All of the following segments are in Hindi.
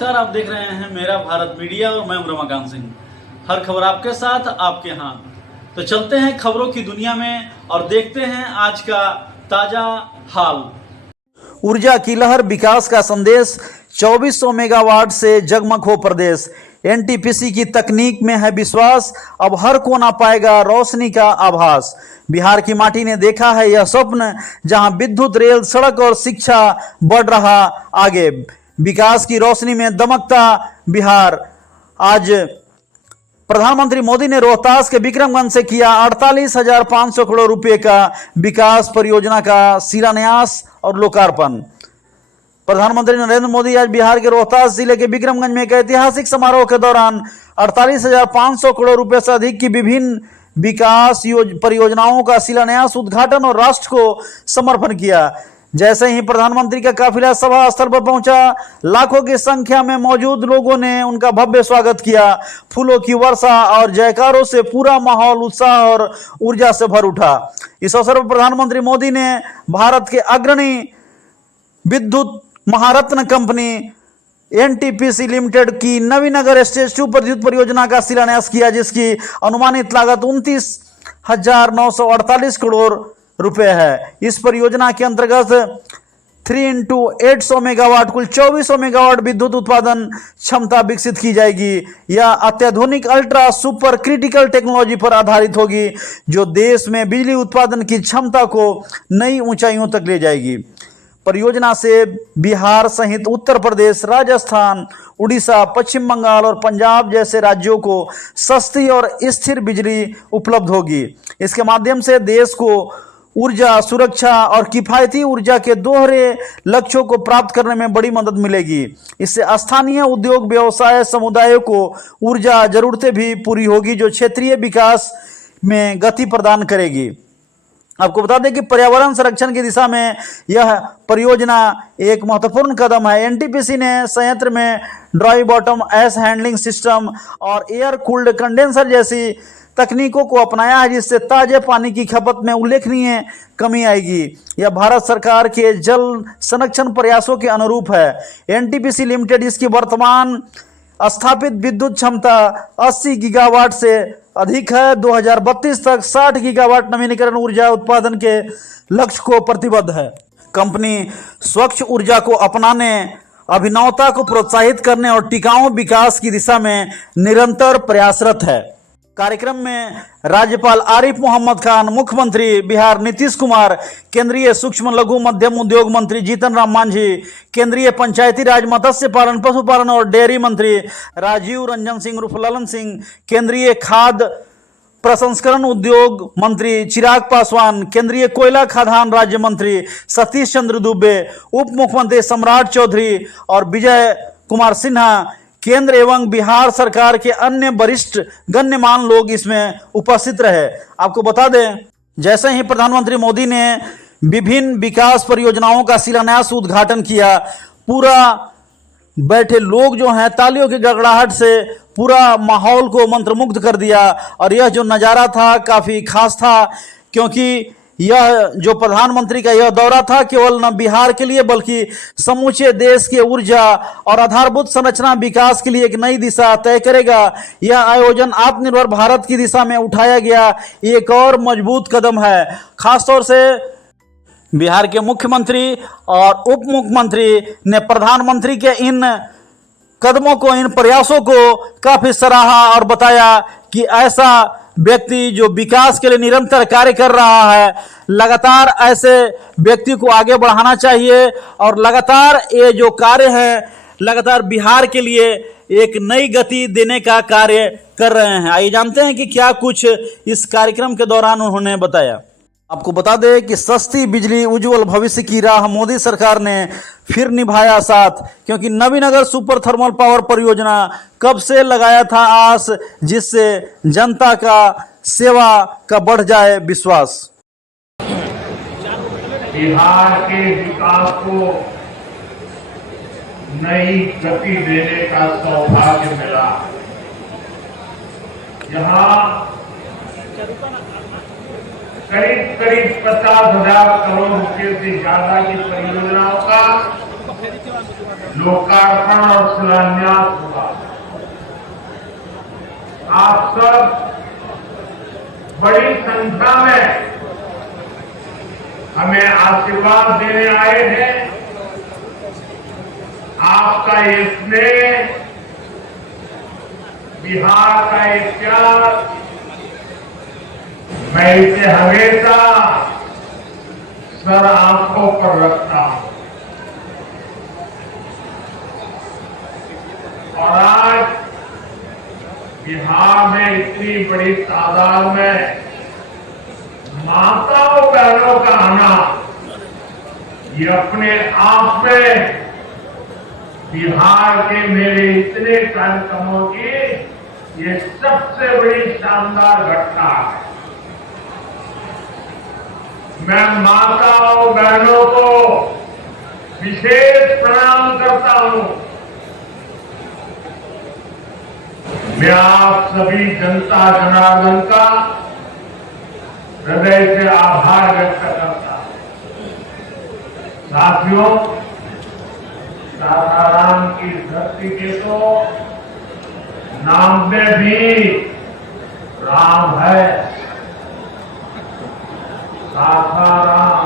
नमस्कार, आप देख रहे हैं मेरा भारत मीडिया और मैं हूं रमाकांत सिंह। हर खबर आपके साथ, आपके यहाँ। तो चलते हैं खबरों की दुनिया में और देखते हैं आज का ताजा हाल। ऊर्जा की लहर, विकास का संदेश, 2400 मेगावाट से जगमग हो प्रदेश। एनटीपीसी की तकनीक में है विश्वास, अब हर कोना पाएगा रोशनी का आभास। बिहार की माटी ने देखा है यह स्वप्न, जहां विद्युत, रेल, सड़क और शिक्षा बढ़ रहा आगे। विकास की रोशनी में दमकता बिहार। आज प्रधानमंत्री मोदी ने रोहतास के विक्रमगंज से किया 48,500 करोड़ रुपए का विकास परियोजना का शिलान्यास और लोकार्पण। प्रधानमंत्री नरेंद्र मोदी आज बिहार के रोहतास जिले के विक्रमगंज में एक ऐतिहासिक समारोह के दौरान 48,500 करोड़ रुपए से अधिक की विभिन्न विकास परियोजनाओं का शिलान्यास, उद्घाटन और राष्ट्र को समर्पण किया। जैसे ही प्रधानमंत्री का काफिला सभा स्थल पर पहुंचा, लाखों की संख्या में मौजूद लोगों ने उनका भव्य स्वागत किया। फूलों की वर्षा और जयकारों से पूरा माहौल उत्साह और ऊर्जा से भर उठा। इस अवसर पर प्रधानमंत्री मोदी ने भारत के अग्रणी विद्युत महारत्न कंपनी एनटीपीसी लिमिटेड की नवीनगर स्टेज 2 विद्युत परियोजना का शिलान्यास किया, जिसकी अनुमानित लागत 29,948 करोड़ रुपए है। इस परियोजना के अंतर्गत 3x800 मेगावाट कुल 2400 मेगावाट विद्युत उत्पादन क्षमता विकसित की जाएगी। यह अत्याधुनिक अल्ट्रा सुपर क्रिटिकल टेक्नोलॉजी पर आधारित होगी, जो देश में बिजली उत्पादन की क्षमता को नई ऊंचाइयों तक ले जाएगी। परियोजना से बिहार सहित उत्तर प्रदेश, राजस्थान, उड़ीसा, पश्चिम बंगाल और पंजाब जैसे राज्यों को सस्ती और स्थिर बिजली उपलब्ध होगी। इसके माध्यम से देश को ऊर्जा सुरक्षा और किफायती ऊर्जा के दोहरे लक्ष्यों को प्राप्त करने में बड़ी मदद मिलेगी। इससे स्थानीय उद्योग, व्यवसाय समुदायों को ऊर्जा जरूरतें भी पूरी होगी, जो क्षेत्रीय विकास में गति प्रदान करेगी। आपको बता दें कि पर्यावरण संरक्षण की दिशा में यह परियोजना एक महत्वपूर्ण कदम है। एनटीपीसी ने संयंत्र में ड्राई बॉटम ऐश हैंडलिंग सिस्टम और एयर कूल्ड कंडेंसर जैसी तकनीकों को अपनाया है, जिससे ताजे पानी की खपत में उल्लेखनीय कमी आएगी। यह भारत सरकार के जल संरक्षण प्रयासों के अनुरूप है। एनटीपीसी लिमिटेड इसकी वर्तमान स्थापित विद्युत क्षमता 80 गीगावाट से अधिक है। 2032 तक 60 गीगावाट नवीनीकरण ऊर्जा उत्पादन के लक्ष्य को प्रतिबद्ध है। कंपनी स्वच्छ ऊर्जा को अपनाने, अभिनवता को प्रोत्साहित करने और टिकाऊ विकास की दिशा में निरंतर प्रयासरत है। कार्यक्रम में राज्यपाल आरिफ मोहम्मद खान, मुख्यमंत्री बिहार नीतीश कुमार, केंद्रीय सूक्ष्म लघु मध्यम उद्योग मंत्री जीतन राम मांझी, केंद्रीय पंचायती राज, मत्स्य पालन, पशुपालन और डेयरी मंत्री राजीव रंजन सिंह उर्फ ललन सिंह, केंद्रीय खाद्य प्रसंस्करण उद्योग मंत्री चिराग पासवान, केंद्रीय कोयला खादान राज्य मंत्री सतीश चंद्र दुबे, उप मुख्यमंत्री सम्राट चौधरी और विजय कुमार सिन्हा, केंद्र एवं बिहार सरकार के अन्य वरिष्ठ गण्यमान्य लोग इसमें उपस्थित रहे। आपको बता दें, जैसे ही प्रधानमंत्री मोदी ने विभिन्न विकास परियोजनाओं का शिलान्यास, उद्घाटन किया, पूरा बैठे लोग जो हैं तालियों की गड़गड़ाहट से पूरा माहौल को मंत्रमुग्ध कर दिया। और यह जो नज़ारा था काफ़ी खास था, क्योंकि यह जो प्रधानमंत्री का यह दौरा था केवल न बिहार के लिए बल्कि समूचे देश के ऊर्जा और आधारभूत संरचना विकास के लिए एक नई दिशा तय करेगा। यह आयोजन आत्मनिर्भर भारत की दिशा में उठाया गया एक और मजबूत कदम है। खासतौर से बिहार के मुख्यमंत्री और उप मुख्यमंत्री ने प्रधानमंत्री के इन कदमों को, इन प्रयासों को काफी सराहा और बताया कि ऐसा व्यक्ति जो विकास के लिए निरंतर कार्य कर रहा है, लगातार ऐसे व्यक्ति को आगे बढ़ाना चाहिए और लगातार ये जो कार्य है लगातार बिहार के लिए एक नई गति देने का कार्य कर रहे हैं। आइए जानते हैं कि क्या कुछ इस कार्यक्रम के दौरान उन्होंने बताया। आपको बता दें कि सस्ती बिजली, उज्जवल भविष्य की राह मोदी सरकार ने फिर निभाया साथ, क्योंकि नवीनगर सुपर थर्मल पावर परियोजना कब से लगाया था आस, जिससे जनता का सेवा का बढ़ जाए विश्वास। बिहार के विकास को नई गति देने का सौभाग्य मिला। यहाँ करीब 50,000 करोड़ रुपए से ज्यादा की परियोजनाओं का लोकार्पण और शिलान्यास हुआ। आप सब बड़ी संख्या में हमें आशीर्वाद देने आए हैं। आपका ये स्नेह, बिहार का ये प्यार, मैं इसे हमेशा सर आंखों पर रखता हूं। और आज बिहार में इतनी बड़ी तादाद में माताओं बहनों का आना, ये अपने आप में बिहार के मेरे इतने कार्यक्रमों की ये सबसे बड़ी शानदार घटना है। मैं माताओं बहनों को विशेष प्रणाम करता हूं। मैं आप सभी जनता जनार्दन का हृदय से आभार व्यक्त करता हूं। साथियों, सासाराम की धरती के तो नाम में भी राम है। सासाराम,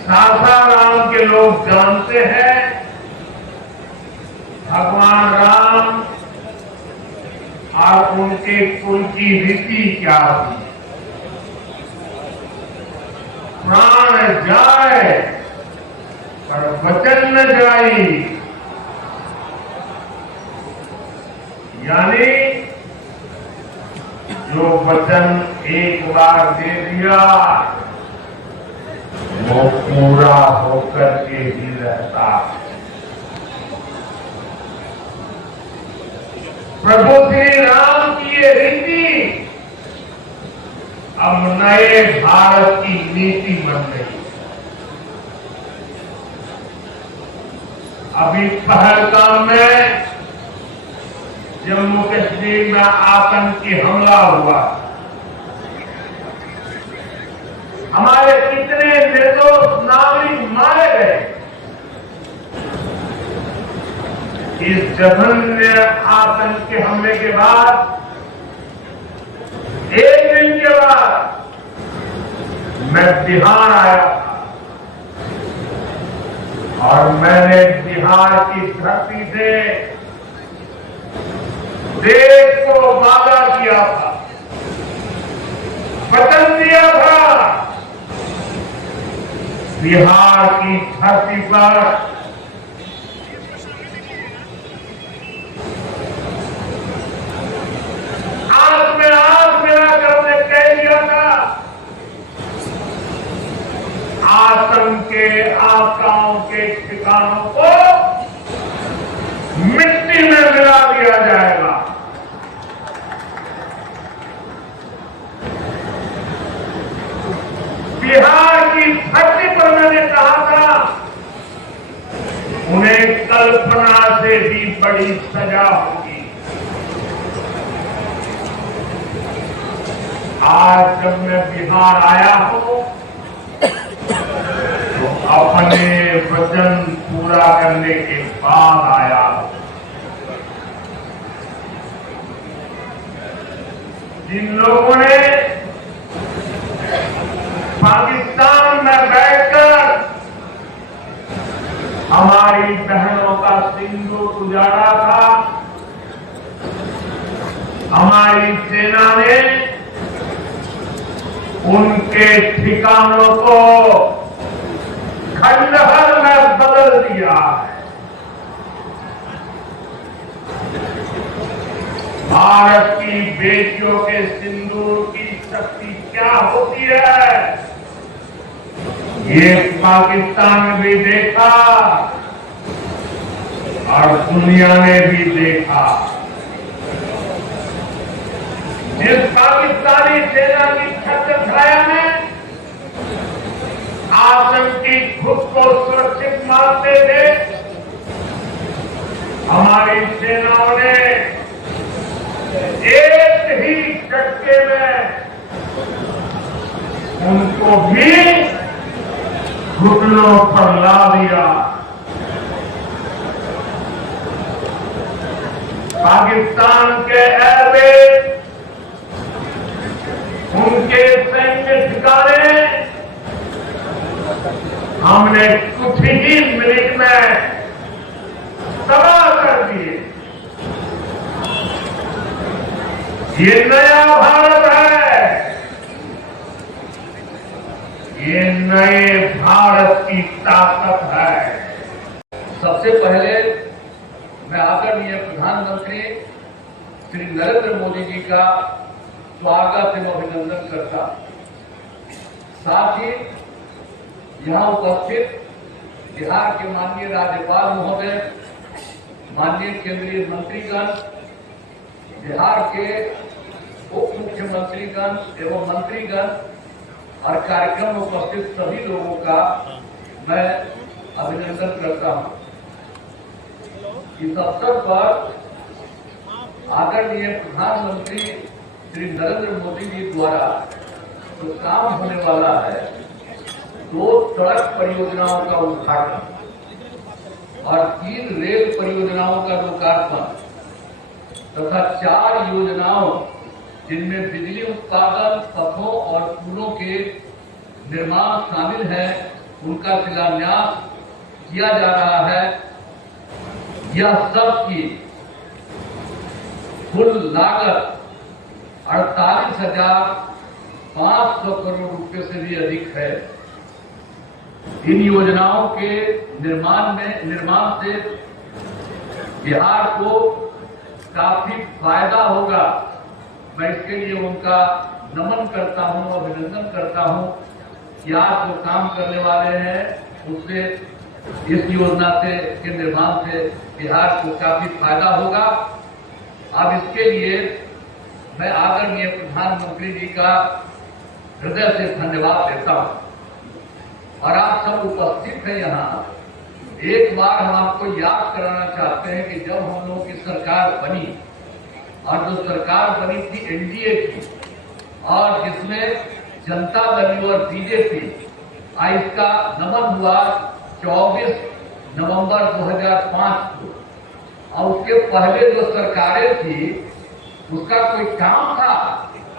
सासाराम के लोग जानते हैं भगवान राम और उनके कुल की रीति क्या थी। प्राण जाए पर वचन न जाई, यानी जो वचन एक बार दे दिया वो पूरा होकर के ही रहता है। प्रभु श्री राम की ये रीति अब नए भारत की नीति बन गई। अभी पहलगाम में जम्मू कश्मीर में आतंकी हमला हुआ। हमारे कितने निर्दोष नागरिक मारे गए। इस जघन्य आतंक के हमले के बाद एक दिन के बाद मैं बिहार आया और मैंने बिहार की धरती से देश को वादा किया था, वचन दिया था। बिहार की धरती पर आंख में आंख मिलाकर हमने कह दिया था, आतंक के आकाओं के ठिकानों को मिट्टी में मिला दिया जाएगा। बिहार की धरती पर मैंने कहा था, उन्हें कल्पना से भी बड़ी सजा होगी। आज जब मैं बिहार आया हूं तो अपने वचन पूरा करने के बाद आया हूं। जिन लोगों ने पाकिस्तान में बैठकर हमारी बहनों का सिंदूर उजाड़ा था, हमारी सेना ने उनके ठिकानों को खंडहर में बदल दिया है। भारत की बेटियों के सिंदूर की शक्ति क्या होती है, ये पाकिस्तान ने भी देखा और दुनिया ने भी देखा। जिस पाकिस्तानी सेना की छत्र छाया में आतंकी खुद को सुरक्षित मानते थे, हमारी सेनाओं ने एक ही झटके में उनको भी घुटनों पर ला दिया। पाकिस्तान के एयरबेस, उनके सैन्य ठिकाने हमने कुछ ही मिनट में तबाह कर दिए। ये नया भारत है, ये नए भारत की ताकत है। सबसे पहले मैं आदरणीय प्रधानमंत्री श्री नरेंद्र मोदी जी का स्वागत एवं अभिनंदन करता, साथ ही यहाँ उपस्थित बिहार के माननीय राज्यपाल महोदय, माननीय केंद्रीय मंत्रीगण, बिहार के उप मुख्यमंत्रीगण एवं मंत्रीगण और कार्यक्रम में उपस्थित सभी लोगों का मैं अभिनंदन करता हूं। इस अवसर पर आदरणीय प्रधानमंत्री श्री नरेंद्र मोदी जी द्वारा जो काम होने वाला है, 2 सड़क परियोजनाओं का उद्घाटन और 3 रेल परियोजनाओं का लोकार्पण तथा 4 योजनाओं जिनमें बिजली उत्पादन, पथों और पुलों के निर्माण शामिल है, उनका शिलान्यास किया जा रहा है। यह सब की कुल लागत 48,500 करोड़ रुपए से भी अधिक है। इन योजनाओं के निर्माण से बिहार को काफी फायदा होगा। मैं इसके लिए उनका नमन करता हूं, अभिनंदन करता हूं कि आज जो काम करने वाले हैं उससे, इस योजना से के निर्माण से बिहार को काफी फायदा होगा। अब इसके लिए मैं आदरणीय प्रधानमंत्री जी का हृदय से धन्यवाद देता हूं। और आप सब उपस्थित हैं यहाँ, एक बार हम आपको याद कराना चाहते हैं कि जब हम लोगों की सरकार बनी और जो सरकार बनी थी एनडीए की, और जिसमें जनता दल और बीजेपी, इसका नमन हुआ 24 नवंबर 2005 को, और उसके पहले जो सरकारें थी उसका कोई काम था।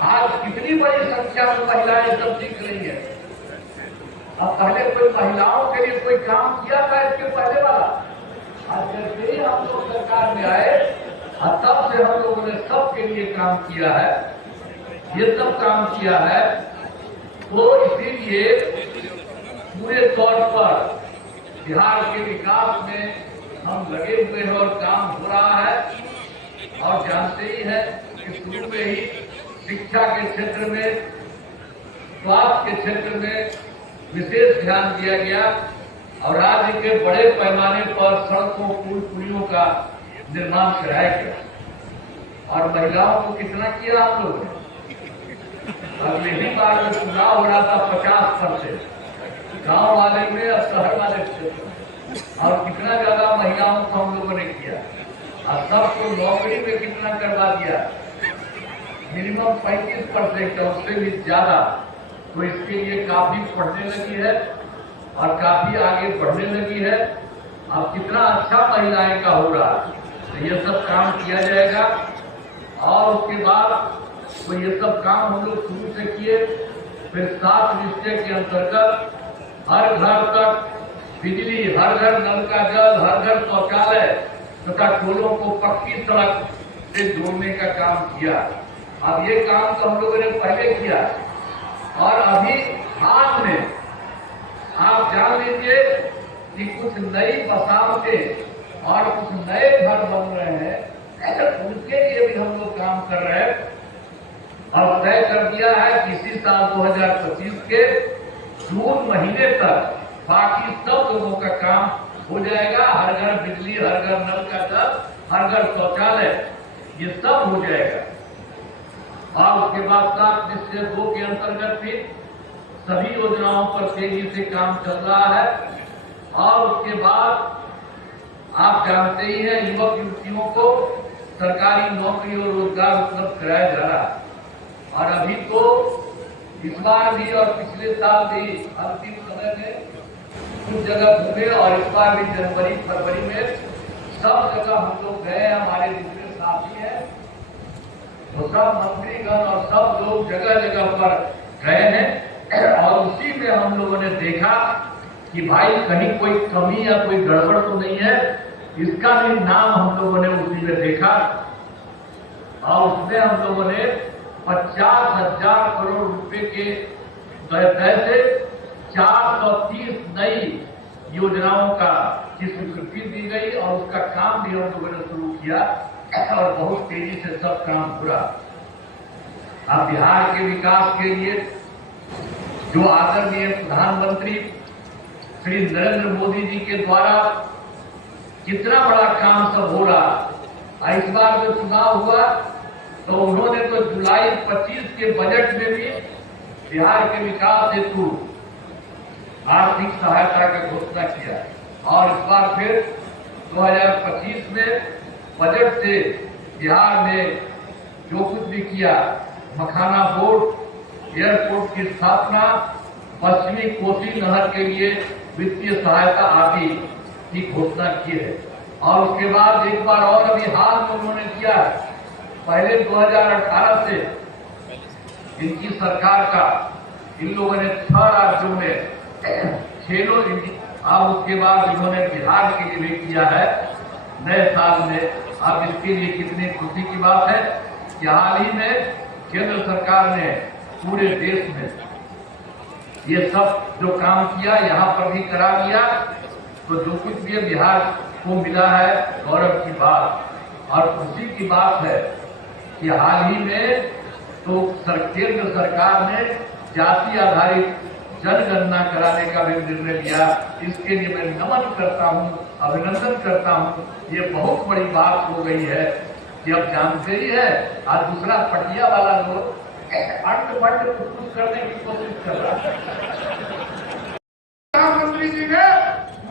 आज कितनी बड़ी संख्या में महिलाएं सब सीख रही है। अब पहले कोई महिलाओं के लिए कोई काम किया था इसके पहले वाला? आज जैसे ही हम लोग सरकार में आए और तब से हम लोगों ने सबके लिए काम किया है, ये सब काम किया है। तो इसीलिए पूरे तौर पर बिहार के विकास में हम लगे हुए हैं और काम हो रहा है। और जानते ही हैं कि शुरू में ही शिक्षा के क्षेत्र में, स्वास्थ्य के क्षेत्र में विशेष ध्यान दिया गया और राज्य के बड़े पैमाने पर सड़कों, पुल, पुलियों का निर्माण कराया गया। और महिलाओं को कितना किया हम लोगों ने? अगले ही बार में चुनाव हो रहा था 50%, गांव वाले में और शहर वाले क्षेत्र में, और कितना ज्यादा महिलाओं को हम लोगों ने किया। और सबको नौकरी में कितना करवा दिया? मिनिमम 35%, उससे भी ज्यादा। तो इसके लिए काफी पढ़ने लगी है और काफी आगे बढ़ने लगी है। अब कितना अच्छा महिलाएं का हो रहा है। तो ये सब काम किया जाएगा। और उसके बाद तो ये सब काम हम लोग शुरू से किए। फिर 7 निश्चय के अंतर्गत हर घर तक बिजली, हर घर नल का जल, हर घर शौचालय तथा टोलों को पक्की सड़क से जोड़ने का काम किया। अब ये काम तो हम लोगों ने पहले किया और अभी हाल में आप जान लीजिए कि कुछ नई बसावटें और कुछ नए घर बन रहे हैं, उनके लिए भी हम लोग काम कर रहे हैं। और तय कर दिया है कि इसी साल 2025 के जून महीने तक बाकी सब लोगों का काम हो जाएगा। हर घर बिजली, हर घर नल का जल, हर घर शौचालय, ये सब हो जाएगा। और उसके बाद 7 निश्चय 2 के अंतर्गत भी सभी योजनाओं पर तेजी से काम चल रहा है। और उसके बाद आप जानते ही हैं, युवक युवतियों को सरकारी नौकरी और रोजगार उपलब्ध कराया जा रहा है। और अभी तो इस बार भी और पिछले साल भी अंतिम समय में कुछ जगह घूमे और इस बार भी जनवरी फरवरी में सब जगह हम लोग गए। हमारे जितने साथी हैं वो सब मंत्रीगण और सब लोग जगह जगह पर गए हैं और उसी में हम लोगों ने देखा कि भाई कहीं कोई कमी या कोई गड़बड़ तो नहीं है। इसका भी नाम हम लोगों ने उसी में देखा और उसमें हम लोगों ने 50,000 करोड़ रुपए के व्यय से 430 नई योजनाओं का की स्वीकृति दी गई और उसका काम भी हम लोगों ने शुरू किया और बहुत तेजी से सब काम पूरा। अब बिहार के विकास के लिए जो आदरणीय प्रधानमंत्री श्री नरेंद्र मोदी जी के द्वारा कितना बड़ा काम सब हो रहा। इस बार जो चुनाव हुआ तो उन्होंने तो जुलाई 25 के बजट में भी बिहार के विकास हेतु आर्थिक सहायता की घोषणा किया और इस बार फिर 2025 में बजट से बिहार में जो कुछ भी किया, मखाना बोर्ड, एयरपोर्ट की स्थापना, पश्चिमी कोसी नहर के लिए वित्तीय सहायता आदि की घोषणा की है। और उसके बाद एक बार और अभी हाल में उन्होंने किया, पहले 2018 से इनकी सरकार का इन लोगों ने 6 राज्यों में खेलो, अब उसके बाद इन्होंने बिहार के लिए भी किया है नए साल में। अब इसके लिए कितनी खुशी की बात है कि हाल ही में केंद्र सरकार ने पूरे देश में ये सब जो काम किया यहाँ पर भी करा लिया। तो जो कुछ भी बिहार को मिला है गौरव की बात और खुशी की बात है कि हाल ही में तो केंद्र सरकार ने जाति आधारित जनगणना कराने का भी निर्णय लिया। इसके लिए मैं नमन करता हूँ, अभिनंदन करता हूँ। ये बहुत बड़ी बात हो गई है कि अब जानते ही है। आज दूसरा पटिया वाला लोग अंड कुछ करने की कोशिश कर रहा है। प्रधानमंत्री जी ने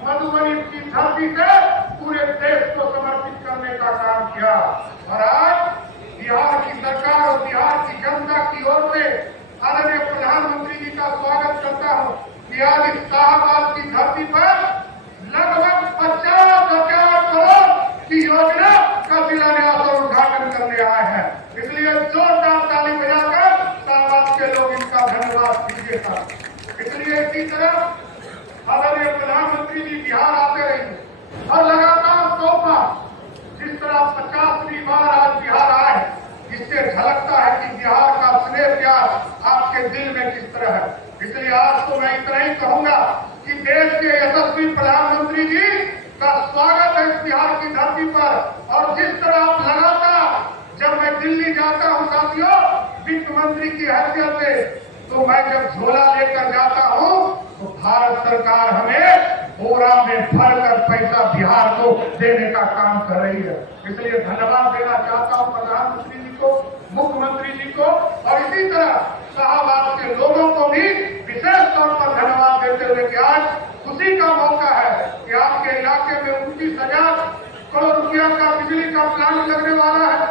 मधुबनी की धरती से पूरे देश को समर्पित करने का काम किया और आज बिहार की सरकार और बिहार की जनता की ओर से आदरणीय प्रधानमंत्री जी का स्वागत करता हूँ कि आज इस शाहबाद की धरती पर लगभग 50,000 करोड़ की योजना का शिलान्यास और उद्घाटन करने आए हैं। इसलिए जोरदार ताली बजाकर शाहबाद के लोग इनका धन्यवाद कीजिएगा। इसलिए इसी तरह आदरणीय प्रधानमंत्री जी बिहार आते रहेंगे और लगातार 2 बार जिस तरह 50वीं बार आज बिहार आए, इससे झलकता है कि बिहार का स्नेह प्यार आपके दिल में किस तरह है। इसलिए आज तो मैं इतना ही कहूंगा कि देश के यशस्वी प्रधानमंत्री जी का स्वागत है इस बिहार की धरती पर। और जिस तरह आप लगातार, जब मैं दिल्ली जाता हूं साथियों वित्त मंत्री की हैसियत से, तो मैं जब झोला लेकर जाता हूं तो भारत सरकार हमें बोरा में भरकर पैसा बिहार को देने का काम कर रही है। इसलिए धन्यवाद देना चाहता हूं प्रधानमंत्री जी को, मुख्यमंत्री जी को और इसी तरह शाहबाद के लोगों को भी विशेष तौर पर धन्यवाद देते हुए कि आज खुशी का मौका है कि आपके इलाके में 29,000 करोड़ रुपया का बिजली का प्लांट लगने वाला है,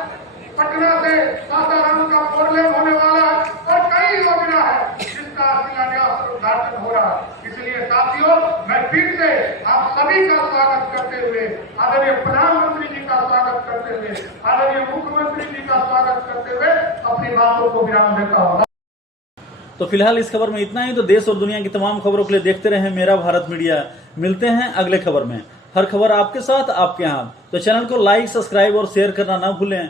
पटना से सासाराम का 4 लेन होने वाला है और कई योजना है जिसका शिलान्यास और उद्घाटन हो रहा है। इसलिए साथियों मैं फिर से आप सभी का स्वागत करते हुए, आदरणीय प्रधानमंत्री जी का स्वागत करते हुए, आदरणीय मुख्यमंत्री जी का स्वागत करते हुए अपनी बातों को विराम देता हूँ। तो फिलहाल इस खबर में इतना ही। तो देश और दुनिया की तमाम खबरों के लिए देखते रहें मेरा भारत मीडिया। मिलते हैं अगले खबर में। हर खबर आपके साथ, आपके यहाँ। तो चैनल को लाइक, सब्सक्राइब और शेयर करना ना भूलें।